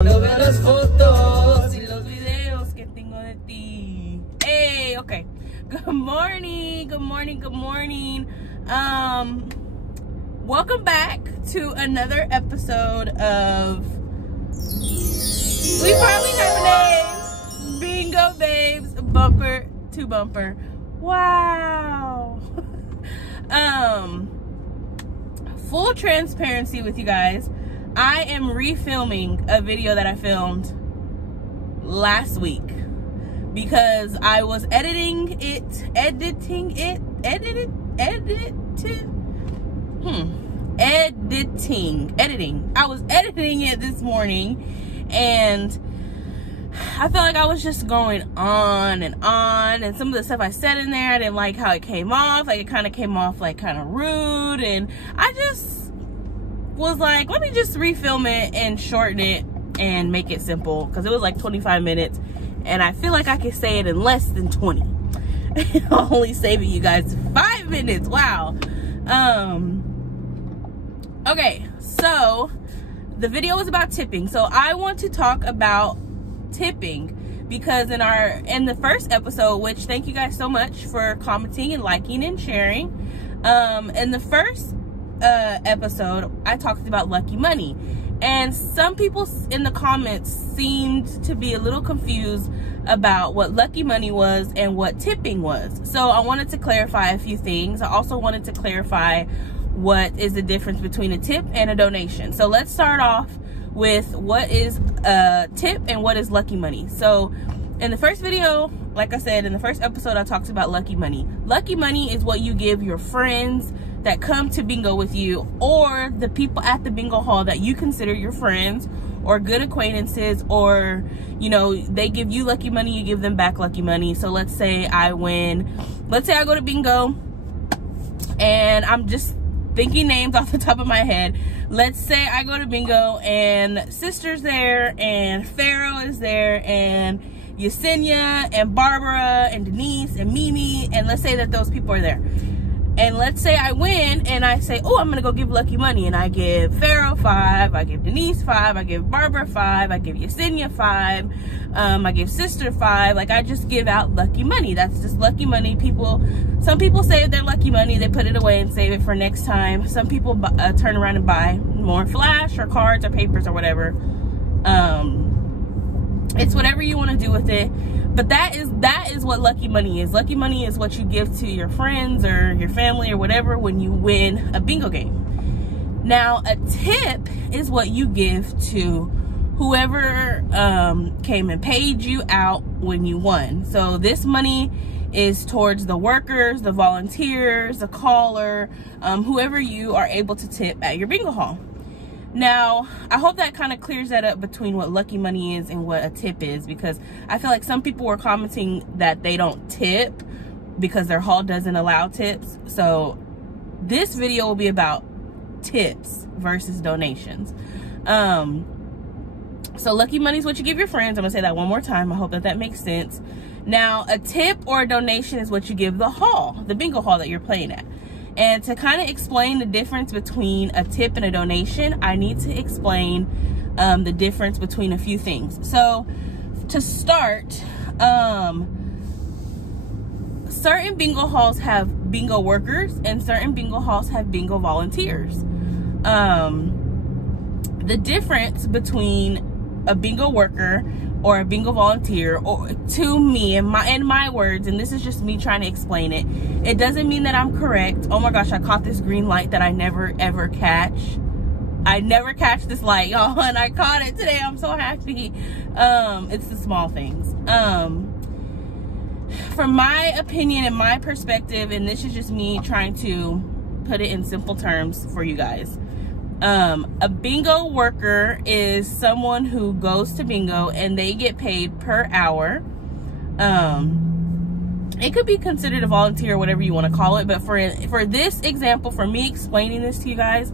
No veo las fotos y los videos que tengo de ti. Hey, okay. Good morning, good morning, good morning. Welcome back to another episode of We Probably Have Names, Bingo Babes, Bumper to Bumper. Wow. Full transparency with you guys. I am refilming a video that I filmed last week because I was editing. I was editing it this morning, and I felt like I was just going on, and some of the stuff I said in there, I didn't like how it came off. Like, it kind of came off like kind of rude, and I just was like, let me just refilm it and shorten it and make it simple, because it was like 25 minutes and I feel like I could say it in less than 20. I'm only saving you guys 5 minutes. Wow. Okay, so the video was about tipping. So I want to talk about tipping because in the first episode, which thank you guys so much for commenting and liking and sharing, in the first episode I talked about lucky money, and some people in the comments seemed to be a little confused about what lucky money was and what tipping was. So I wanted to clarify a few things. I also wanted to clarify what is the difference between a tip and a donation. So let's start off with what is a tip and what is lucky money. So in the first video, like I said, in the first episode, I talked about lucky money. Lucky money is what you give your friends that come to bingo with you, or the people at the bingo hall that you consider your friends or good acquaintances, or, you know, they give you lucky money, you give them back lucky money. So let's say I go to bingo, and I'm just thinking names off the top of my head. Let's say I go to bingo and Sister's there, and Pharaoh is there, and Yesenia and Barbara and Denise and Mimi, and let's say that those people are there. And let's say I win and I say, oh, I'm gonna go give lucky money, and I give Pharaoh 5, I give Denise 5, I give Barbara 5, I give Yesenia 5, I give Sister 5. Like, I just give out lucky money. That's just lucky money. Some people save their lucky money, they put it away and save it for next time. Some people turn around and buy more flash or cards or papers or whatever. It's whatever you want to do with it. But that is what lucky money is. Lucky money is what you give to your friends or your family or whatever when you win a bingo game. Now, a tip is what you give to whoever came and paid you out when you won. So this money is towards the workers, the volunteers, the caller, whoever you are able to tip at your bingo hall. Now, I hope that kind of clears that up between what lucky money is and what a tip is, because I feel like some people were commenting that they don't tip because their hall doesn't allow tips. So this video will be about tips versus donations. So lucky money is what you give your friends. I'm gonna say that one more time. I hope that makes sense. Now, a tip or a donation is what you give the hall, the bingo hall that you're playing at. And to kind of explain the difference between a tip and a donation, I need to explain the difference between a few things. So to start, certain bingo halls have bingo workers and certain bingo halls have bingo volunteers. The difference between a bingo worker or a bingo volunteer, or to me, in my words, and this is just me trying to explain it, it doesn't mean that I'm correct. Oh my gosh, I caught this green light that I never ever catch. I never catch this light, y'all, and I caught it today. I'm so happy. It's the small things. From my opinion and my perspective, and this is just me trying to put it in simple terms for you guys. A bingo worker is someone who goes to bingo and they get paid per hour. It could be considered a volunteer or whatever you want to call it, but for this example, for me explaining this to you guys,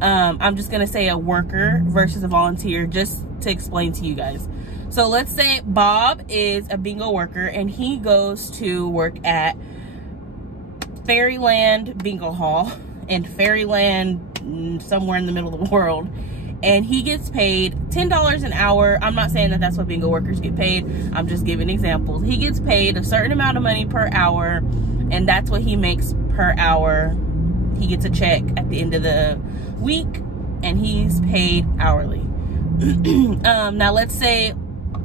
I'm just gonna say a worker versus a volunteer just to explain to you guys. So let's say Bob is a bingo worker and he goes to work at Fairyland Bingo Hall in Fairyland, somewhere in the middle of the world, and he gets paid $10 an hour. I'm not saying that that's what bingo workers get paid. I'm just giving examples. He gets paid a certain amount of money per hour, and that's what he makes per hour. He gets a check at the end of the week, and he's paid hourly. Now let's say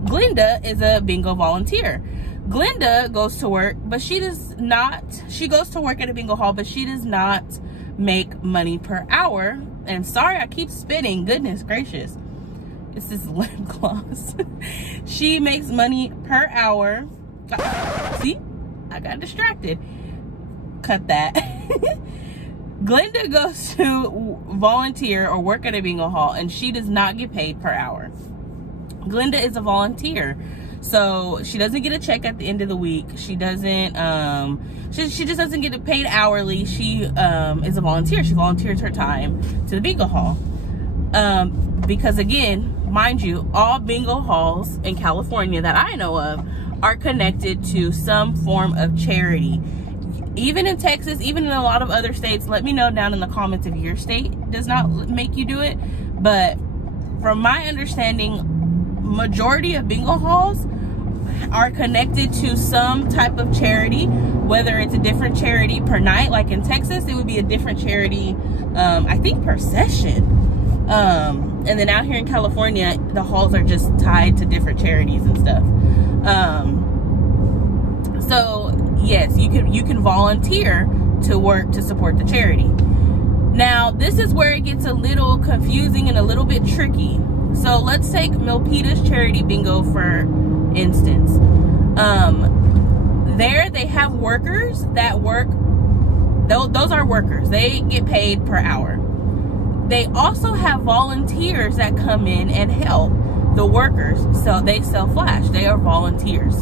Glenda is a bingo volunteer. Glenda goes to work, but she goes to work at a bingo hall, but she does not make money per hour. And sorry, I keep spitting, goodness gracious. It's this lip gloss. She makes money per hour. See, I got distracted. Cut that. Glenda goes to volunteer or work at a bingo hall, and she does not get paid per hour. Glenda is a volunteer, so she doesn't get a check at the end of the week. She doesn't she just doesn't get paid hourly. She is a volunteer. She volunteers her time to the bingo hall, because again, mind you, all bingo halls in California that I know of are connected to some form of charity. Even in Texas, even in a lot of other states. Let me know down in the comments if your state does not make you do it. But from my understanding, majority of bingo halls are connected to some type of charity, whether it's a different charity per night. Like in Texas, it would be a different charity, I think per session. And then out here in California, the halls are just tied to different charities and stuff. So yes, you can volunteer to work to support the charity. Now, this is where it gets a little confusing and a little bit tricky. So let's take Milpitas Charity Bingo for instance. There they have workers that work. Those are workers. They get paid per hour. They also have volunteers that come in and help the workers. So they sell flash. They are volunteers.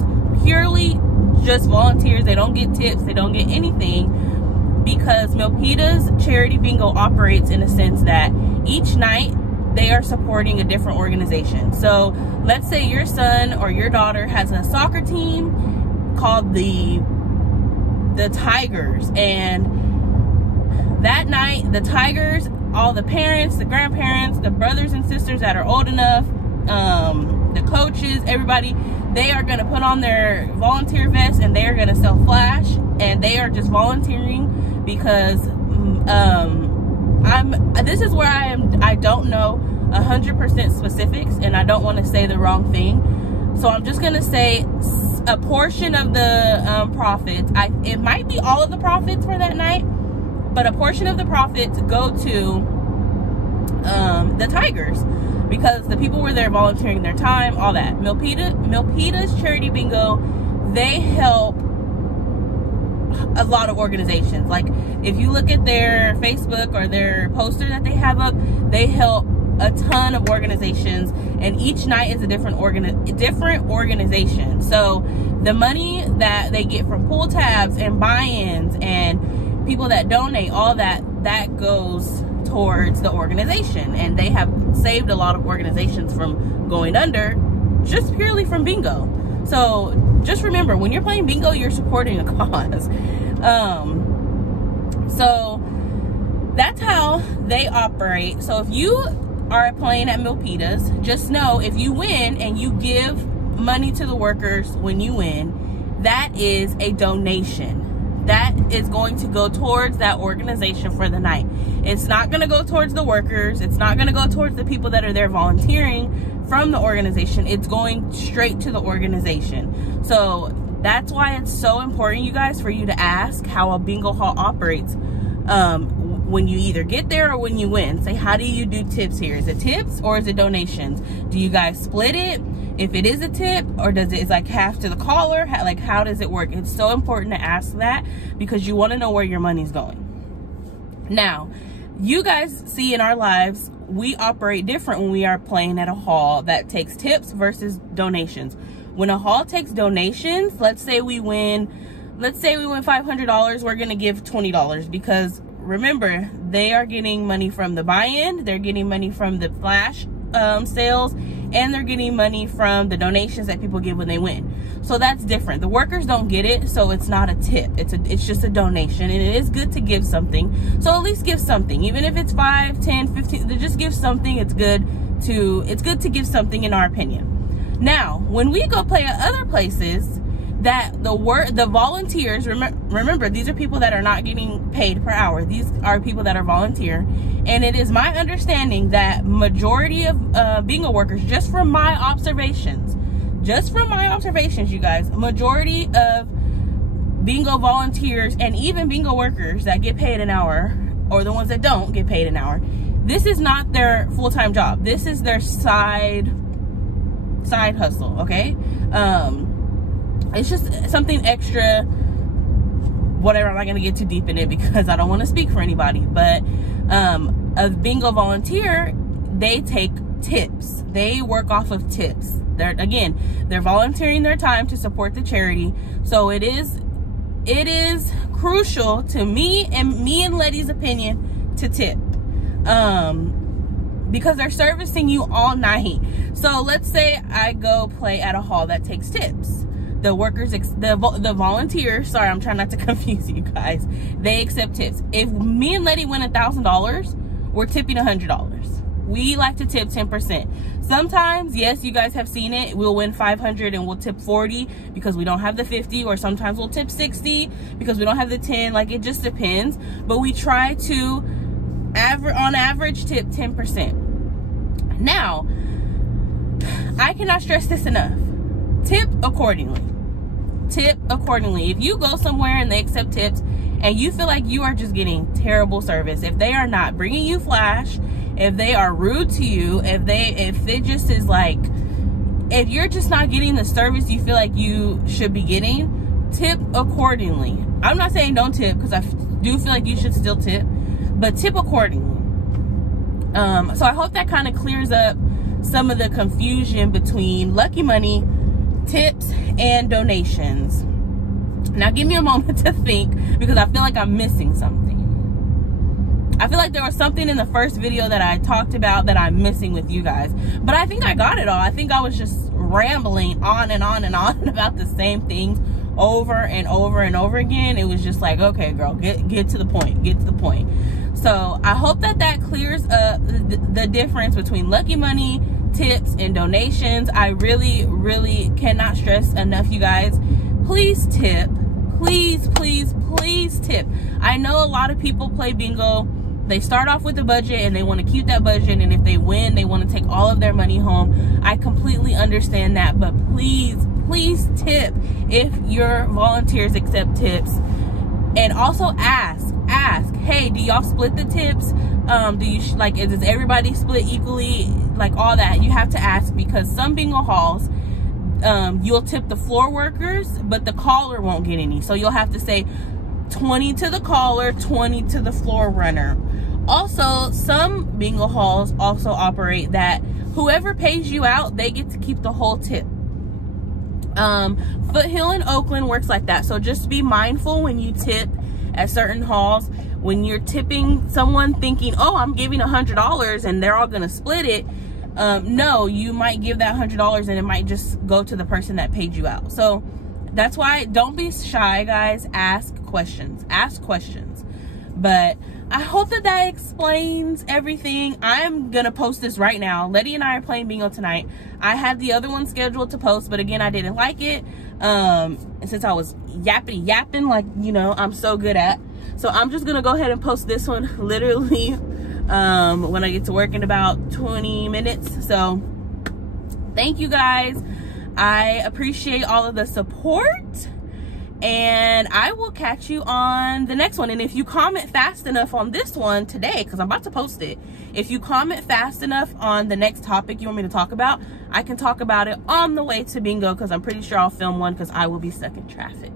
Purely just volunteers. They don't get tips. They don't get anything, because Milpitas Charity Bingo operates in a sense that each night they are supporting a different organization. So let's say your son or your daughter has a soccer team called the Tigers, and that night the Tigers, all the parents, the grandparents, the brothers and sisters that are old enough, the coaches, everybody, they are going to put on their volunteer vests and they are going to sell flash, and they are just volunteering because this is where I don't know 100% specifics, and I don't want to say the wrong thing, so I'm just going to say a portion of the profits. It might be all of the profits for that night, but a portion of the profits go to the Tigers, because the people were there volunteering their time, all that. Milpitas Charity Bingo, they help a lot of organizations. Like if you look at their Facebook or their poster that they have up, they help a ton of organizations, and each night is a different organization. So the money that they get from pull tabs and buy-ins and people that donate, all that goes towards the organization, and they have saved a lot of organizations from going under just purely from bingo. So just remember, when you're playing bingo, you're supporting a cause. So that's how they operate. So if you are playing at Milpitas, just know if you win and you give money to the workers when you win, that is a donation. That is going to go towards that organization for the night. It's not going to go towards the workers. It's not going to go towards the people that are there volunteering from the organization. It's going straight to the organization. So that's why it's so important, you guys, for you to ask how a bingo hall operates when you either get there or when you win. Say, how do you do tips here? Is it tips or is it donations? Do you guys split it? If it is a tip, or it's like half to the caller? Like, how does it work? It's so important to ask that, because you want to know where your money's going. Now, you guys see in our lives, we operate different when we are playing at a hall that takes tips versus donations. When a hall takes donations, let's say we win $500, we're going to give $20, because remember, they are getting money from the buy-in, they're getting money from the flash sales, and they're getting money from the donations that people give when they win. So that's different. The workers don't get it, so it's not a tip. It's just a donation, and it is good to give something. So at least give something, even if it's 5, 10, 15. Just give something. It's good to give something, in our opinion. Now, when we go play at other places, that the volunteers, remember, these are people that are not getting paid per hour. These are people that are volunteer, and it is my understanding that majority of bingo workers, just from my observations, you guys, majority of bingo volunteers and even bingo workers that get paid an hour, or the ones that don't get paid an hour, this is not their full-time job. This is their side hustle, okay? It's just something extra, whatever. I'm not gonna get too deep in it because I don't want to speak for anybody, but a bingo volunteer, they take tips. They work off of tips. They're volunteering their time to support the charity. So it is crucial to me and Letty's opinion to tip, because they're servicing you all night. So let's say I go play at a hall that takes tips. The workers, the volunteers, sorry, I'm trying not to confuse you guys, they accept tips. If me and Letty win $1,000, we're tipping $100. We like to tip 10%. Sometimes, yes, you guys have seen it, we'll win 500 and we'll tip 40 because we don't have the 50, or sometimes we'll tip 60 because we don't have the 10. Like, it just depends. But we try to on average tip 10%. Now, I cannot stress this enough. Tip accordingly. Tip accordingly. If you go somewhere and they accept tips and you feel like you are just getting terrible service, if they are not bringing you flash, if they are rude to you, if it just is like, if you're just not getting the service you feel like you should be getting, tip accordingly. I'm not saying don't tip, because I do feel like you should still tip, but tip accordingly. So I hope that kind of clears up some of the confusion between Lucky Money, tips, and donations. Now give me a moment to think, because I feel like I'm missing something. I feel like there was something in the first video that I talked about that I'm missing with you guys, but I think I got it all. I think I was just rambling on and on and on about the same things over and over and over again. It was just like, okay, girl, get to the point, get to the point. So I hope that clears up the difference between Lucky Money, tips, and donations. I really cannot stress enough, you guys, please tip. Please tip. I know a lot of people play bingo, they start off with a budget and they want to keep that budget, and if they win, they want to take all of their money home. I completely understand that, but please tip if your volunteers accept tips. And also ask, hey, do y'all split the tips? Do you does everybody split equally? Like, all that you have to ask, because some bingo halls, you'll tip the floor workers, but the caller won't get any. So you'll have to say 20 to the caller, 20 to the floor runner. Also, some bingo halls also operate that whoever pays you out, they get to keep the whole tip. Foothill and Oakland works like that. So just be mindful when you tip at certain halls. When you're tipping someone thinking, oh, I'm giving $100 and they're all gonna split it. No, you might give that $100 and it might just go to the person that paid you out. So that's why, don't be shy, guys. Ask questions. But I hope that explains everything. I'm gonna post this right now. Letty and I are playing bingo tonight. I had the other one scheduled to post, but again, I didn't like it. And since I was yapping like, you know, I'm so good at. So I'm just gonna go ahead and post this one literally when I get to work in about 20 minutes. So thank you guys. I appreciate all of the support, and I will catch you on the next one. And if you comment fast enough on this one today, because I'm about to post it, if you comment fast enough on the next topic you want me to talk about, I can talk about it on the way to bingo, because I'm pretty sure I'll film one because I will be stuck in traffic.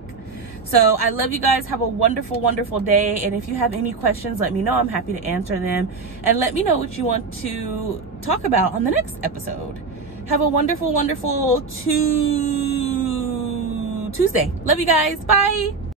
So I love you guys. Have a wonderful day. And if you have any questions, let me know. I'm happy to answer them. And let me know what you want to talk about on the next episode. Have a wonderful Tuesday. Love you guys. Bye.